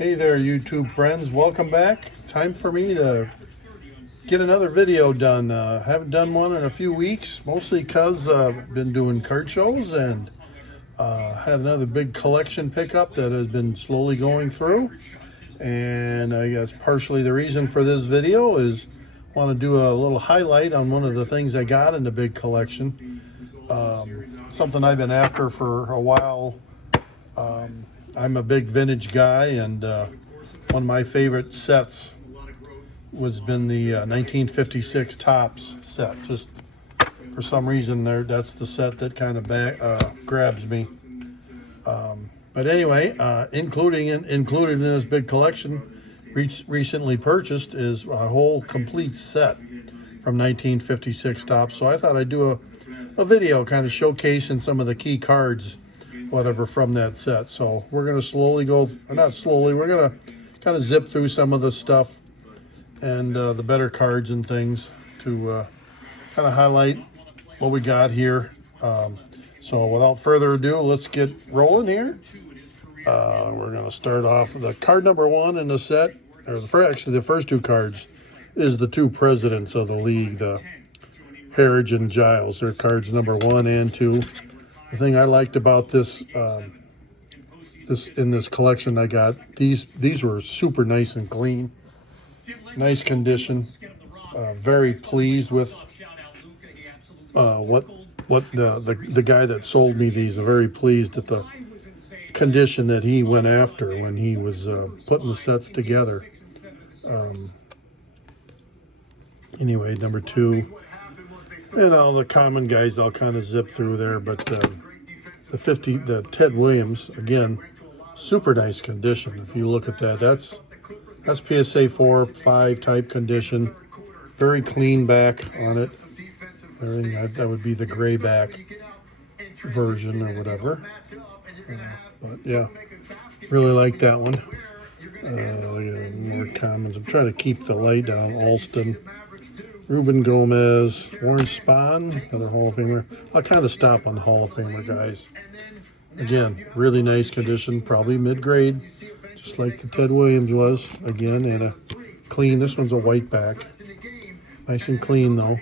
Hey there, YouTube friends. Welcome back. Time for me to get another video done. Haven't done one in a few weeks, mostly because I've been doing card shows and had another big collection pickup that has been slowly going through. And I guess partially the reason for this video is I want to do a little highlight on one of the things I got in the big collection. Something I've been after for a while. I'm a big vintage guy, and one of my favorite sets was been the 1956 Topps set. Just for some reason, that's the set that kind of grabs me. But anyway, included in this big collection, recently purchased, is a whole complete set from 1956 Topps. So I thought I'd do a video kind of showcasing some of the key cards, whatever, from that set. So we're going to slowly go, or not slowly, we're going to kind of zip through some of the stuff and the better cards and things to kind of highlight what we got here. So without further ado, let's get rolling here. We're going to start off with the card number one in the set, or actually the first two cards is the two presidents of the league, the Harridge and Giles. They're cards number 1 and 2. The thing I liked about this in this collection I got, these were super nice and clean, nice condition. Very pleased with what the guy that sold me these. I'm very pleased at the condition that he went after when he was putting the sets together. Anyway, number 2. And all the common guys I'll kind of zip through there, but the Ted Williams, again, super nice condition. If you look at that, that's PSA 4-5 type condition. Very clean back on it. Everything that would be the gray back version or whatever. But yeah, really like that one. More commons. I'm trying to keep the light down. Alston, Ruben Gomez, Warren Spahn, another Hall of Famer. I'll kind of stop on the Hall of Famer guys. Again, really nice condition, probably mid-grade, just like the Ted Williams was. Again, and a clean. This one's a white back. Nice and clean, though.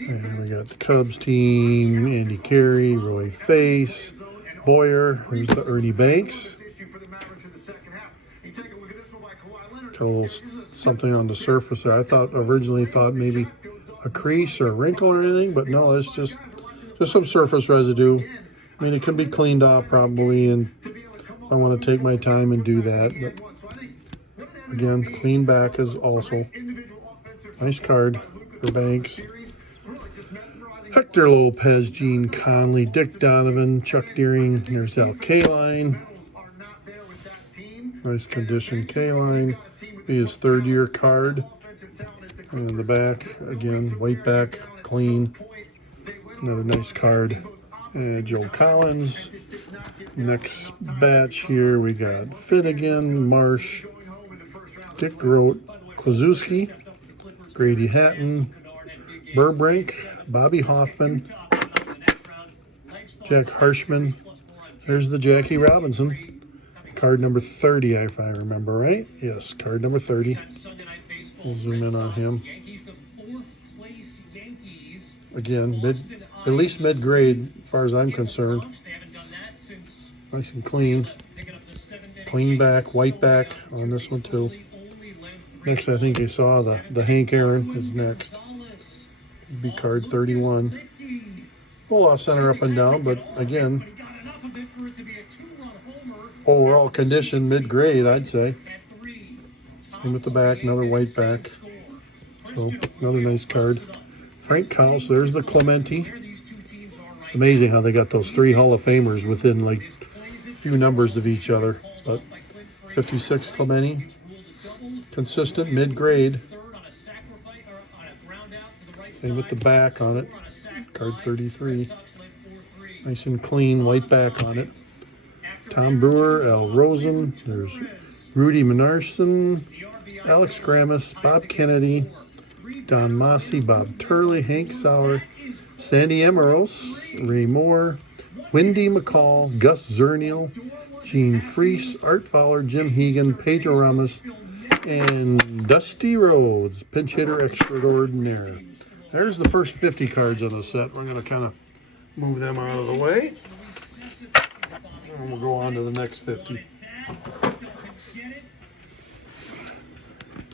And we got the Cubs team, Andy Carey, Roy Face, Boyer. Here's the Ernie Banks. Got a little something on the surface there. I originally thought maybe a crease or a wrinkle or anything, but no, it's just some surface residue. I mean, it can be cleaned off probably, and I want to take my time and do that. But again, clean back is also nice card for Banks. Hector Lopez, Gene Conley, Dick Donovan, Chuck Deering. There's Al Kaline. Nice condition Kaline. Be his third-year card. And in the back, again, white back, clean. Another nice card. And Joe Collins. Next batch here, we got Finnegan, Marsh, Dick Grote, Klazuski, Grady Hatton, Burbrink, Bobby Hoffman, Jack Harshman. There's the Jackie Robinson. Card number 30, if I remember right. Yes, card number 30. We'll zoom in on him. Again, at least mid-grade, as far as I'm concerned. Nice and clean. Clean back, white back on this one too. Next, I think you saw the Hank Aaron is next. Be card 31. A little off center up and down, but again, overall condition mid-grade, I'd say. Same with the back, another white back. So another nice card. Frank Kaus, there's the Clemente. It's amazing how they got those 3 Hall of Famers within like a few numbers of each other. But 56 Clemente, consistent mid-grade. Same with the back on it, card 33. Nice and clean, white back on it. Tom Brewer, Al Rosen, there's Rudy Menarson, Alex Grammas, Bob Kennedy, Don Massey, Bob Turley, Hank Sauer, Sandy Emeros, Ray Moore, Wendy McCall, Gus Zernial, Gene Freese, Art Fowler, Jim Hegan, Pedro Ramos, and Dusty Rhodes, pinch hitter extraordinaire. There's the first 50 cards on the set. We're going to kind of move them out of the way. And we'll go on to the next 50.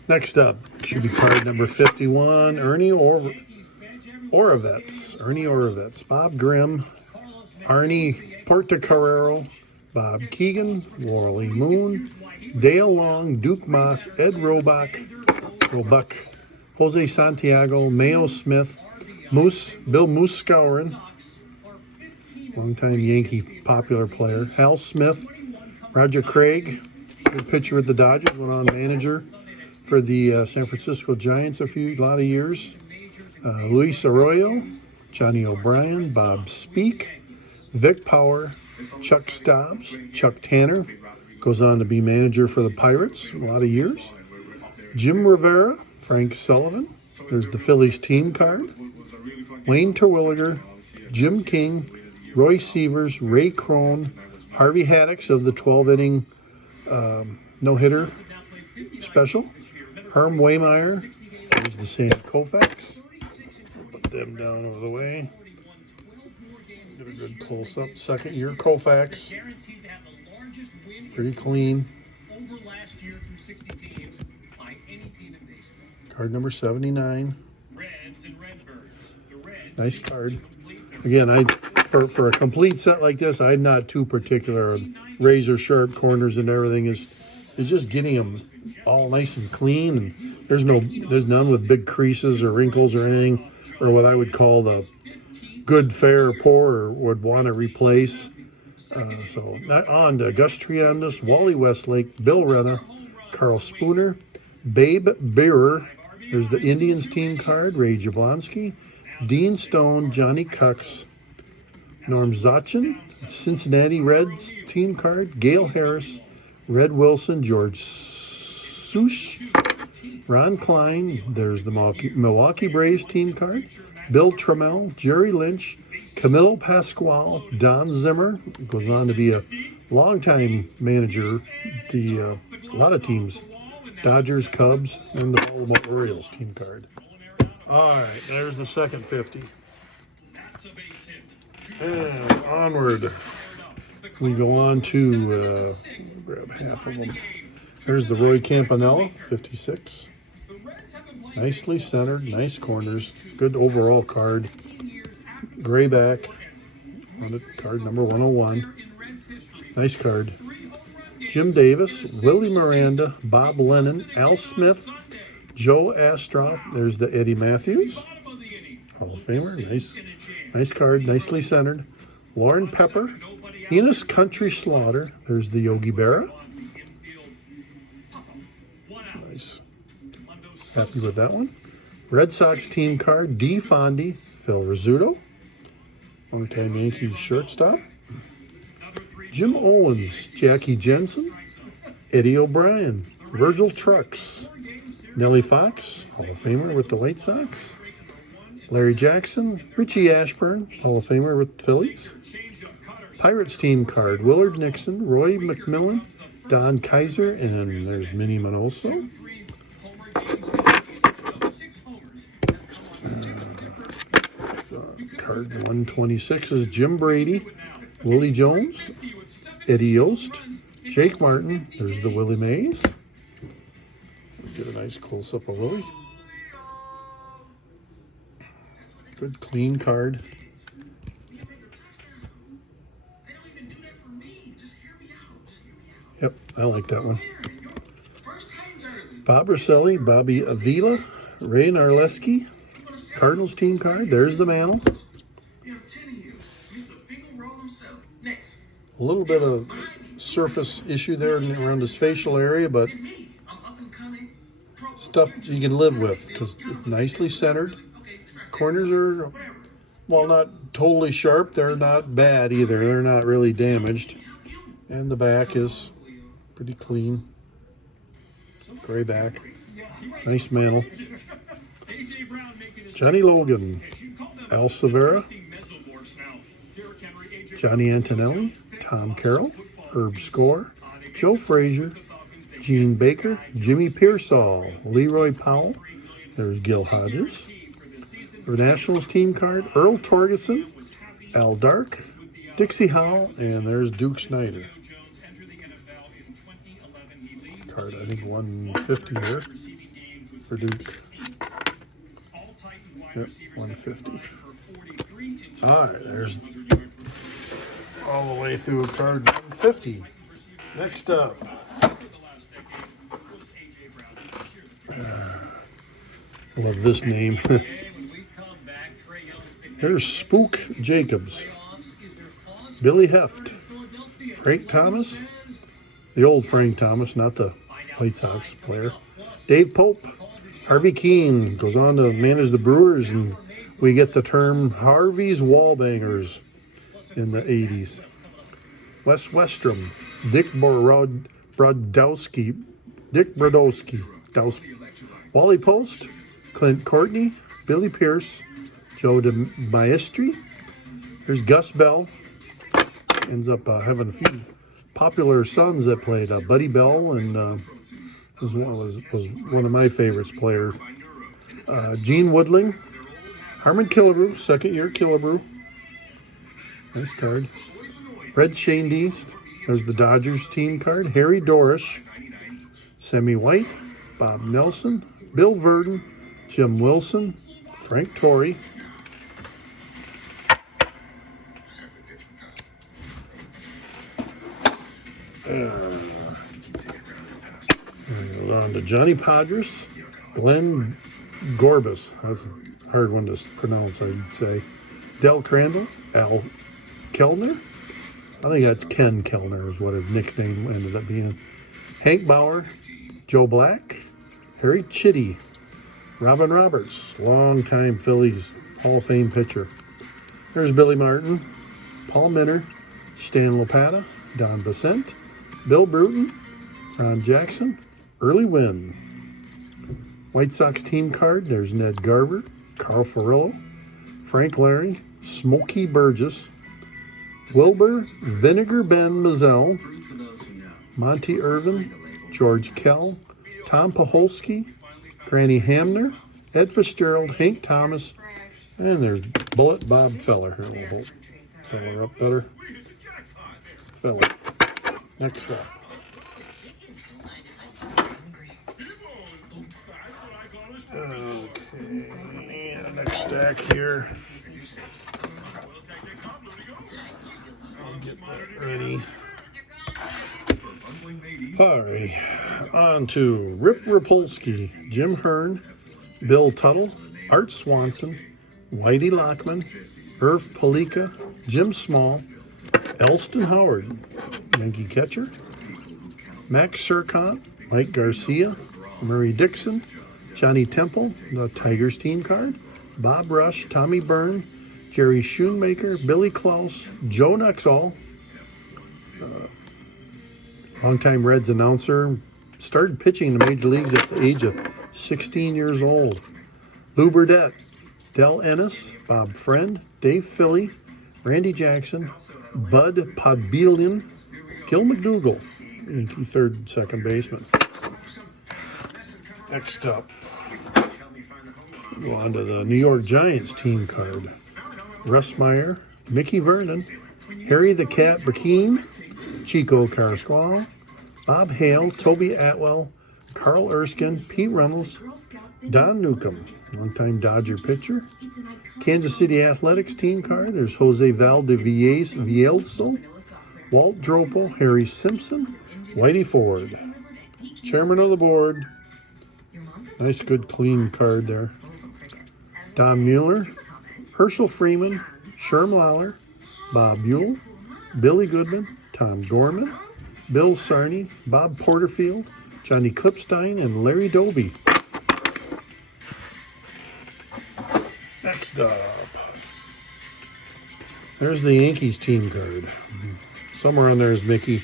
Next up should be card number 51, Ernie Orovets. Ernie Orovets, Bob Grimm, Arnie Portocarrero, Bob Keegan, Wally Moon, Dale Long, Duke Moss, Ed Roebuck, Jose Santiago, Mayo Smith, Bill Moose Scourin, longtime Yankee popular player, Hal Smith, Roger Craig, good pitcher with the Dodgers, went on manager for the San Francisco Giants a lot of years. Luis Arroyo, Johnny O'Brien, Bob Speak, Vic Power, Chuck Stobbs, Chuck Tanner, goes on to be manager for the Pirates a lot of years. Jim Rivera, Frank Sullivan, there's the Phillies team card. Wayne Terwilliger, Jim King, Roy Sievers, Ray Crone, Harvey Haddix of the 12-inning no-hitter special. Herm Waymeyer, there's the Sandy Koufax. Put them down over the way. Get a good close-up. Second-year Koufax. Pretty clean. Card number 79. Nice card. Again, for a complete set like this, I'm not too particular. Razor sharp corners and everything is just getting them all nice and clean. And there's none with big creases or wrinkles or anything, or what I would call the good, fair, poor, or would want to replace. So on to Gus Triandis, Wally Westlake, Bill Renna, Carl Spooner, Babe Bearer. There's the Indians team card, Ray Jablonski, Dean Stone, Johnny Cucks, Norm Zachin, Cincinnati Reds team card, Gale Harris, Red Wilson, George Sush, Ron Klein, there's the Milwaukee Braves team card, Bill Trammell, Jerry Lynch, Camilo Pascual, Don Zimmer, goes on to be a longtime manager, a lot of teams, Dodgers, Cubs, and the Baltimore Orioles team card. All right, there's the second 50. And onward. We go on to, grab half of them. There's the Roy Campanella, 56. Nicely centered, nice corners, good overall card. Gray back on it, card number 101. Nice card. Jim Davis, Willie Miranda, Bob Lennon, Al Smith, Joe Astroff. There's the Eddie Matthews, Hall of Famer. Nice card, nicely centered. Lauren Pepper, Enos Country Slaughter. There's the Yogi Berra. Nice. Happy with that one. Red Sox team card, D. Fondy, Phil Rizzuto, longtime Yankees shortstop. Jim Owens, Jackie Jensen, Eddie O'Brien, Virgil Trucks, Nellie Fox, Hall of Famer with the White Sox, Larry Jackson, Richie Ashburn, Hall of Famer with the Phillies, Pirates team card, Willard Nixon, Roy McMillan, Don Kaiser, and there's Minnie Minoso. Card 126 is Jim Brady, Willie Jones, Eddie Yost, Jake Martin. There's the Willie Mays. Get a nice close-up of Willie. Good clean card. Yep, I like that one. Bob Rosselli, Bobby Avila, Ray Narleski, Cardinals team card. There's the Mantle. A little bit of surface issue there around his facial area, but stuff you can live with because it's nicely centered. Corners are, while not totally sharp, they're not bad either. They're not really damaged. And the back is pretty clean. Gray back. Nice mantle. Johnny Logan, Al Severa, Johnny Antonelli, Tom Carroll, Herb Score, Joe Frazier, Gene Baker, Jimmy Pearsall, Leroy Powell. There's Gil Hodges. For Nationals team card, Earl Torgeson, Al Dark, Dixie Howell, and there's Duke Snyder. Card, I think 150 here for Duke. Yep, 150. All right, there's all the way through card 150. Next up. Love this name. Here's Spook Jacobs, Billy Heft, Frank Thomas, the old Frank Thomas, not the White Sox player, Dave Pope, Harvey Keene goes on to manage the Brewers, and we get the term Harvey's Wallbangers in the 80s. Wes Westrom, Dick Brodowski, Wally Post, Clint Courtney, Billy Pierce, Joe DeMaestri. There's Gus Bell. Ends up having a few popular sons that played. Buddy Bell, and was one of my favorites players. Gene Woodling, Harmon Killebrew, second year Killebrew. Nice card. Red Shane Deast. There's the Dodgers team card. Harry Dorish, Semmy White, Bob Nelson, Bill Verdon, Jim Wilson, Frank Torrey. On to Johnny Padres, Glenn Gorbis. That's a hard one to pronounce, I'd say. Del Crandall, Al Kellner. I think that's Ken Kellner is what his nickname ended up being. Hank Bauer, Joe Black, Harry Chitty, Robin Roberts, longtime Phillies Hall of Fame pitcher. There's Billy Martin, Paul Minner, Stan Lopata, Don Basent, Bill Bruton, Ron Jackson, Early Wynn. White Sox team card, there's Ned Garver, Carl Furillo, Frank Larry, Smokey Burgess, Wilbur Vinegar Ben Mazzell, Monty Irvin, George Kell, Tom Paholski, Granny Hamner, Ed Fitzgerald, Hank Thomas, and there's Bullet Bob Feller. Here, we'll hold Feller up better. Feller. Next up. Okay, and next stack here. I'll get that ready. Alrighty, on to Rip Rapolsky, Jim Hearn, Bill Tuttle, Art Swanson, Whitey Lockman, Irv Palika, Jim Small, Alston Howard, Yankee catcher, Max Sircont, Mike Garcia, Murray Dixon, Johnny Temple, the Tigers team card, Bob Rush, Tommy Byrne, Jerry Schoonmaker, Billy Klaus, Joe Nuxall, longtime Reds announcer, started pitching in the major leagues at the age of 16 years old. Lou Burdette, Del Ennis, Bob Friend, Dave Philly, Randy Jackson, Bud Podbelian, Gil McDougall, Yankee third and second baseman. Next up, go on to the New York Giants team card. Russ Meyer, Mickey Vernon, Harry the Cat Burkeen, Chico Carsquale, Bob Hale, Toby Atwell, Carl Erskine, Pete Reynolds, Don Newcomb, longtime Dodger pitcher. Kansas City Athletics team card. There's Jose Valdivieso, Walt Dropo, Harry Simpson, Whitey Ford. Chairman of the board. Nice, good, clean card there. Don Mueller, Herschel Freeman, Sherm Lawler, Bob Buell, Billy Goodman, Tom Gorman, Bill Sarney, Bob Porterfield, Johnny Klipstein, and Larry Doby. Next up, there's the Yankees team card. Somewhere on there is Mickey.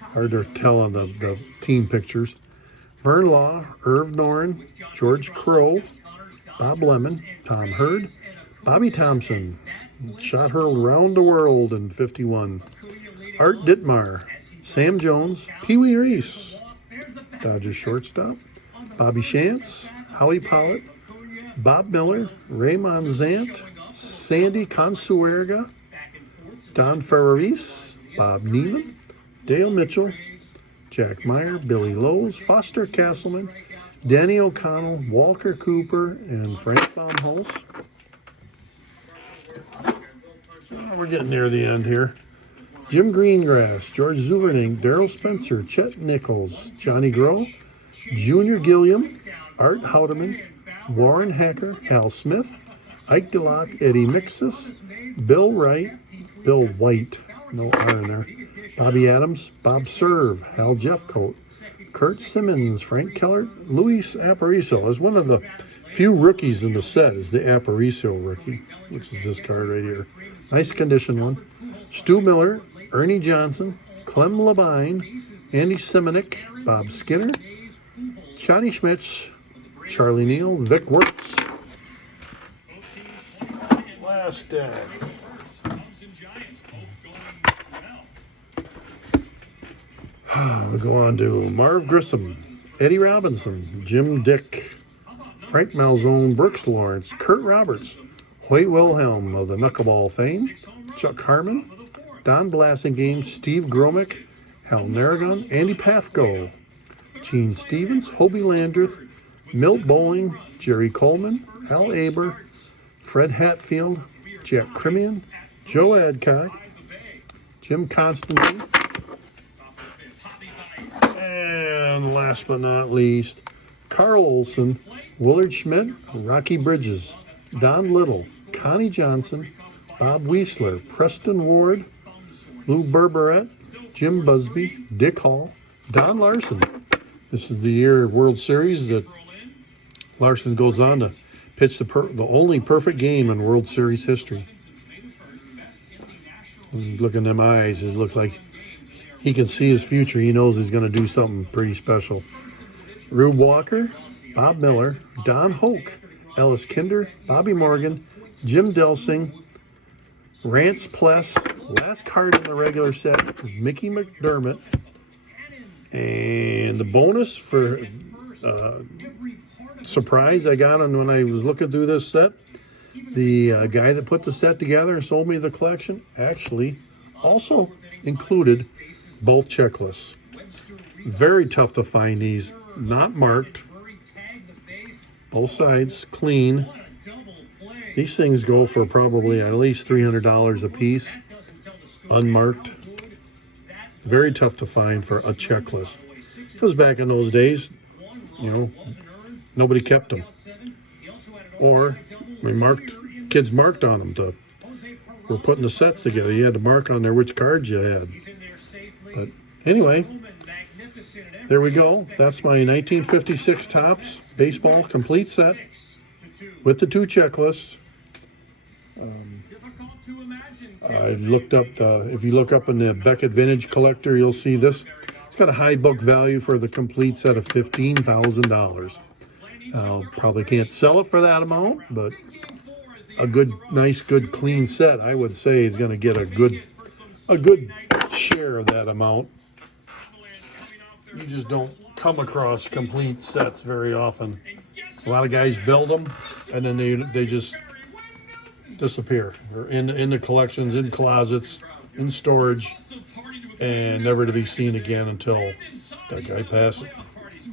Hard to tell on the team pictures. Vern Law, Irv Noren, George Crow, Bob Lemon, Tom Hurd, Bobby Thompson, Shot her around the world in 51. Art Ditmar, Sam Jones, Pee Wee Reese, Dodgers shortstop. Bobby Shantz, Howie Pollitt, Bob Miller, Raymond Zant, Sandy Consuerga, Don Ferraris, Bob Neiman, Dale Mitchell, Jack Meyer, Billy Lowe's, Foster Castleman, Danny O'Connell, Walker Cooper, and Frank Baumholz. Oh, we're getting near the end here. Jim Greengrass, George Zuvernink, Darrell Spencer, Chet Nichols, Johnny Groh, Junior Gilliam, Art Houdeman, Warren Hacker, Hal Smith, Ike DeLock, Eddie Mixis, Bill Wright, Bill White, no R in there, Bobby Adams, Bob Serve, Hal Jeffcoat, Kurt Simmons, Frank Keller, Luis Aparicio. As one of the few rookies in the set is the Aparicio rookie, which is this card right here. Nice condition one. Stu Miller, Ernie Johnson, Clem Labine, Andy Simonik, Bob Skinner, Johnny Schmitz, Charlie Neal, Vic Wertz. Last deck. We go on to Marv Grissom, Eddie Robinson, Jim Dick, Frank Malzone, Brooks Lawrence, Kurt Roberts, Hoyt Wilhelm of the Knuckleball fame, Chuck Harmon, Don Blasingame, Steve Gromick, Hal Narragon, Andy Pafko, Gene Stevens, Hobie Landreth, Milt Bowling, Jerry Coleman, Al Aber, Fred Hatfield, Jack Crimian, Joe Adcock, Jim Constantine, and last but not least, Carl Olson, Willard Schmidt, Rocky Bridges, Don Little, Connie Johnson, Bob Weisler, Preston Ward, Lou Berberet, Jim Busby, Dick Hall, Don Larson. This is the year World Series that Larson goes on to pitch the only perfect game in World Series history. Look in them eyes, it looks like he can see his future. He knows he's going to do something pretty special. Rube Walker, Bob Miller, Don Hoke, Ellis Kinder, Bobby Morgan, Jim Delsing, Rance Pless. Last card in the regular set is Mickey McDermott. And the bonus for surprise I got on when I was looking through this set, the guy that put the set together and sold me the collection actually also included both checklists. Very tough to find these, not marked. Both sides clean. These things go for probably at least $300 a piece, unmarked. Very tough to find for a checklist. Because back in those days, you know, nobody kept them. Or kids marked on them. We're putting the sets together. You had to mark on there which cards you had. But anyway, there we go. That's my 1956 Topps baseball complete set with the two checklists. I looked up, if you look up in the Beckett Vintage Collector, you'll see this. It's got a high book value for the complete set of $15,000. Probably can't sell it for that amount, but a good, nice, good, clean set, I would say, is going to get a good share of that amount. You just don't come across complete sets very often. A lot of guys build them, and then they just disappear. They're in the collections, in closets, in storage, and never to be seen again until that guy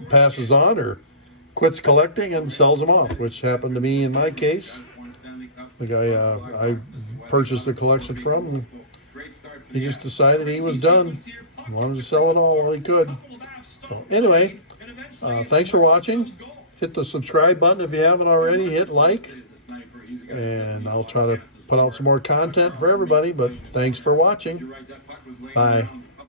passes on or quits collecting and sells them off, which happened to me in my case. The guy I purchased the collection from, and he just decided he was done. He wanted to sell it all he could. So anyway, thanks for watching. Hit the subscribe button if you haven't already. Hit like, and I'll try to put out some more content for everybody, but thanks for watching. Bye.